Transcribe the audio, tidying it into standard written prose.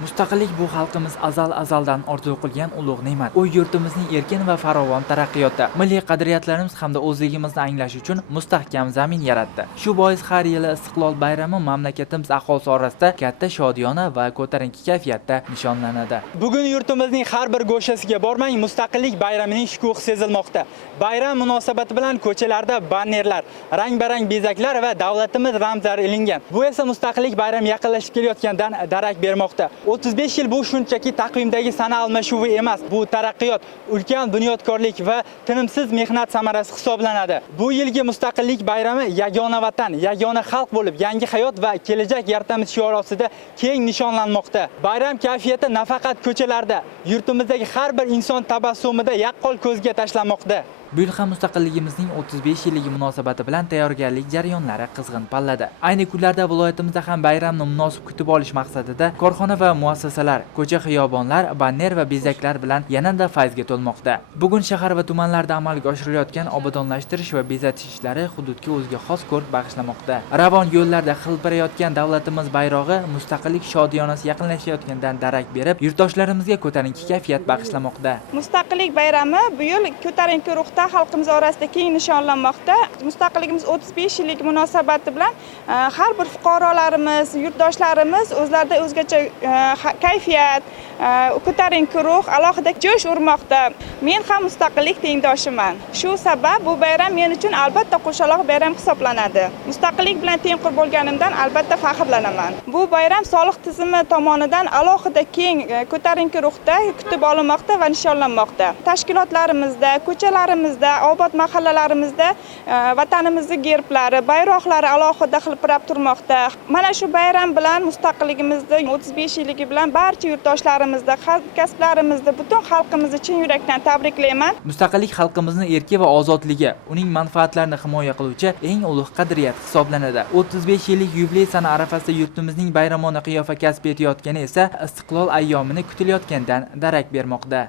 Mustaqillik bu xalqimiz azaldan orzu qilgan ulug' ne'mat. U yurtimizning erkin va farovon taraqqiyoti, milliy qadriyatlarimiz hamda o'zligimizni anglash uchun mustahkam zamin yaratdi. Shu bois har yili Istiqlol bayrami mamlakatimiz aholisi orasida katta shodiyona va ko'tarinki kayfiyatda nishonlanadi. Bugun yurtimizning har bir go'shasiga bormang, Mustaqillik bayramining shukuhi sezilmoqda. Bayram munosabati bilan ko'chalarda bannerlar, rang-barang bezaklar va davlatimiz ramzlari ilingan. Bu esa Mustaqillik bayrami yaqinlashib kelayotgandan darak bermoqda. 35 yil bu shunchaki taqvimdagi sana almashuvi emas, bu taraqqiyot, ulkan bunyodkorlik va tinimsiz mehnat samarasi hisoblanadi. Bu yilgi Mustaqillik bayrami yagona vatan, yagona xalq bo'lib, yangi hayot va kelajak yaratamiz shiori ostida keng nishonlanmoqda. Bayram kayfiyati nafaqat ko'chalarda, yurtimizdagi har bir inson tabassumida yaqqol ko'zga tashlanmoqda. Bu yil ham mustaqilligimizning 35 yilligi munosabati bilan tayyorgarlik jarayonlari qizg'in pallada. Ayni kunlarda viloyatimizda ham bayramni munosib kutib olish maqsadida korxona va muassasalar, ko'cha xiyobonlar, banner va bezaklar bilan yanada fayzga to'lmoqda. Bugun shahar va tumanlarda amalga oshirilayotgan obodonlashtirish va bezatish ishlari hududga o'ziga xos ko'rk bag'ishlamoqda. Ravon yo'llarda xilpirayotgan davlatimiz bayrog'i mustaqillik shodiyonasi yaqinlashayotgandan darak berib, yurtdoshlarimizga ko'tarinki kayfiyat bag'ishlamoqda. Mustaqillik bayrami bu yil ko'tarinki ruhda xalqimiz orasida keng nishonlanmoqda. Mustaqilligimiz 35 yillik munosabati bilan har bir fuqarolarimiz, yurtdoshlarimiz o'zlarida o'zgacha kayfiyat, ko'tarinki ruh, alohida jo'sh urmoqda. Men ham mustaqillik tengdoshiman. Shu sabab bu bayram men uchun albatta qo'shaloq bayram hisoblanadi. Mustaqillik bilan tengqur bo'lganimdan albatta faxrlanaman. Bu bayram soliq tizimi tomonidan alohida keng ko'tarinki ruhda kutib olinmoqda va nishonlanmoqda. Tashkilotlarimizda, ko'chalarimizda, obod mahallalarimizda vatanimizning gerblari, bayroqlari alohida hilpirab turmoqda. Mana shu bayram bilan mustaqilligimizning 35 yilligi bilan barcha yurtdoshlarimizda, hamkasblarimizda, butun xalqimizni chin yurakdan tabriklayman. Mustaqillik xalqimizning erki va ozodligi, uning manfaatlarini himoya qiluvchi eng ulug' qadriyat hisoblanadi. 35 yillik yubiley sana arafasida yurtimizning bayramona qiyofa kasb etayotgani esa Istiqlol ayyomini kutilayotgandan darak bermoqda.